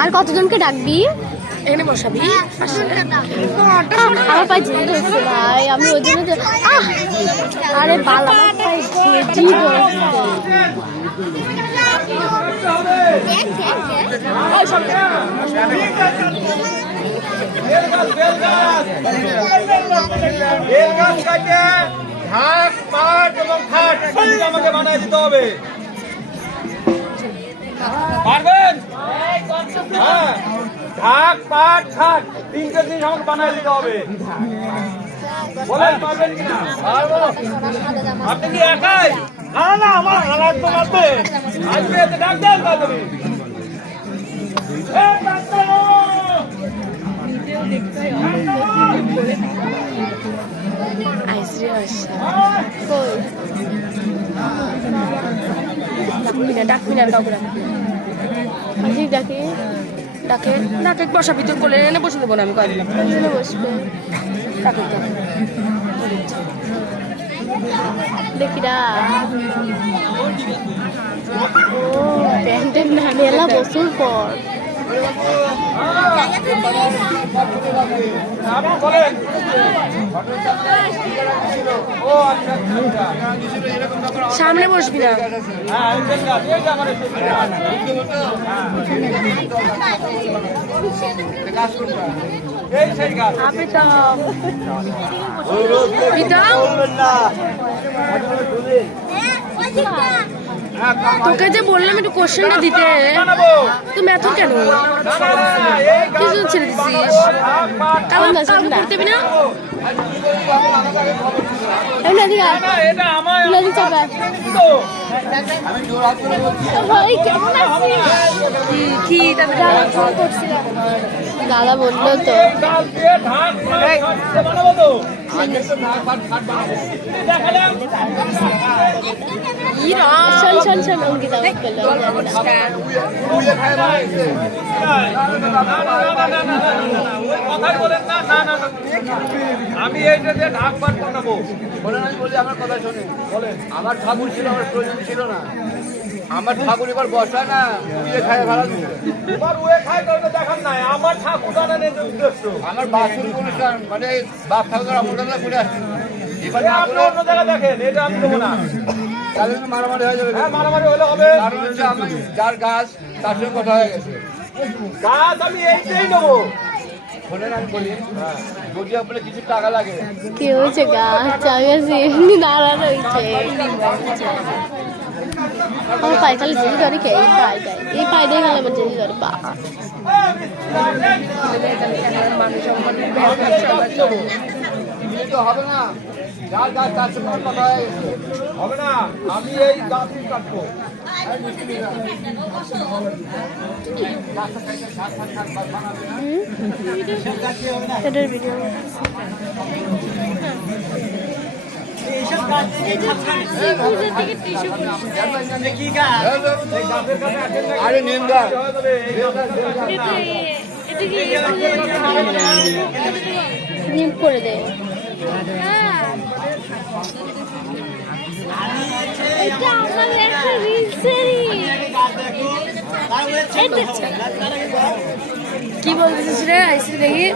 আর কতজনকে ডাকবি? এখানে বসাবি। আমার পায়ে ঝেঁঝি ধরছে ভাই, আমি ওই জন্য আরে বাল আমার পায়ে ঝেঁঝি ধরছে। আমাকে বানায় দিতে হবে, পারবেন? হ্যাঁ, ঢাক পাট খাট তিনটে জিনিস আমাকে বানায় দিতে হবে। বলেন পারবেন কিনা? আপনি কি একাই? না না, আমার লাগবে লাগবে, আসবে এতে ডাক দেন তাড়াতাড়ি। ডাকে ডাকে ডাকে বসাবি, তোর কোলে এনে বসে দেবো না আমি কয়েকদিন বসবে দেখি না প্যান্টের না মেলা বছর পর সামনে বসবি না। তোকে যে বললাম একটু কোশ্চেনটা দিতে, তুমি এত কেন কিছু ছেড়ে দিছিস? কারণ করতেবি না কি দাদা বললো তো আমি এইটা দিয়ে ঢাক পাট বানাবো। বলেন, আমি বলি আমার কথা শোনে। বলেন, আমার ঠাকুর ছিল, আমার প্রয়োজন ছিল না। আমার ঠাকুর এবার বসায় না, উয়ে খায় ভাড়া দিচ্ছে। তোমার উয়ে খায় তো দেখান নাই, আমার ঠাকুর জানেন উদ্দেশ্য। আমার বাৎসরিক অনুষ্ঠান, মানে বাপ ঠাকুর আমরা করে আসছি। এবার আপনি অন্য জায়গায় দেখেন, এটা আমি দেবো না। তাহলে মারামারি হয়ে যাবে। হ্যাঁ, মারামারি হলে হবে। কারণ হচ্ছে আমি যার গাছ তার সঙ্গে কথা হয়ে গেছে। গাছ আমি এইটাই নেবো। শোনেন, আমি বলি, যদি আপনার কিছু টাকা লাগে, কি হয়েছে গাছ এমনি নাড়ানো হয়েছে আমার পায়ে খালি ঝেঁঝি ধরে কে এই পায়টাই খালি আমার ঝেঁঝি ধরে পা হবে না। যার গাছ তার সঙ্গে কথা হয়ে গেছে, হবে না। আমি এই গাছই কাটবো। এটার ভিডিও আরে নিন্দা করে দেয় কি বলতেছিস রে? আইসি দেখি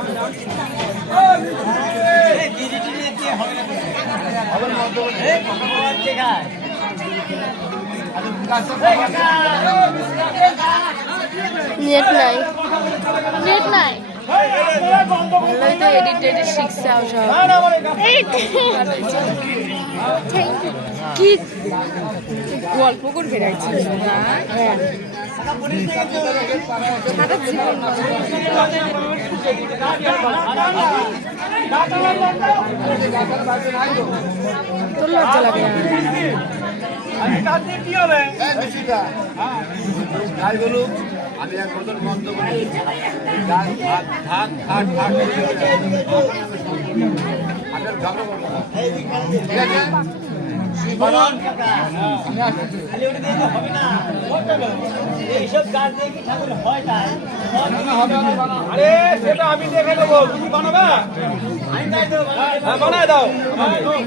নেট নাই নেট নাই এডিট শিখছে কি গল্প করে বেড়াইছিস? হ্যাঁ, তোর লজ্জা লাগে না? আমি এক বছর বন্ধ করি ঠিক আছে। আরে সেটা আমি দেখে নেবো, তুমি বানাবা। বানায় দাও বানায় দাও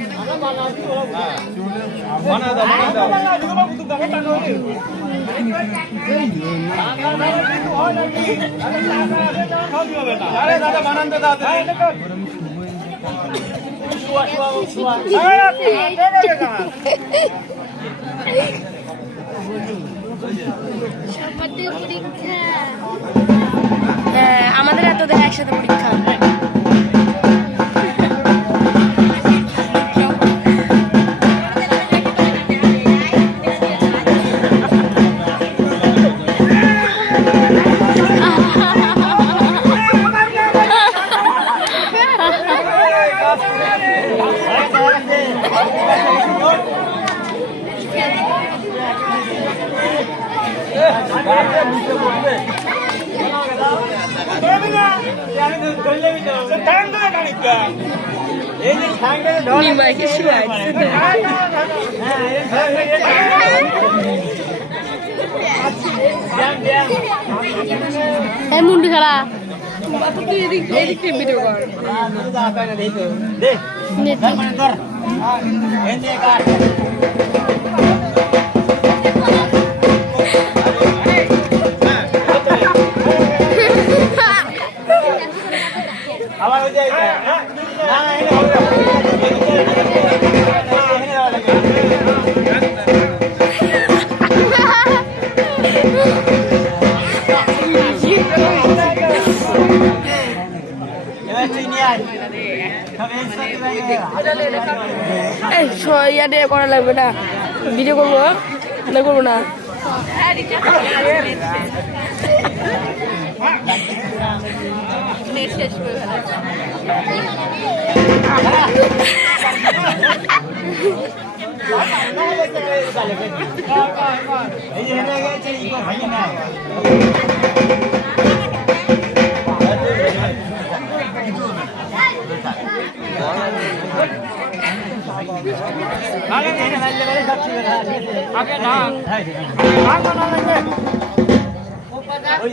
আরে দাদা বানান তো দাদা হ্যাঁ আমাদের এতদিন একসাথে পরীক্ষা নিমাইকে শুয়াইছে এই মুন্ডু খেলা তুই এদিক ভিডিও কর ইয়াতে করা লাগবে না ভিডিও করবো না করবো না ওই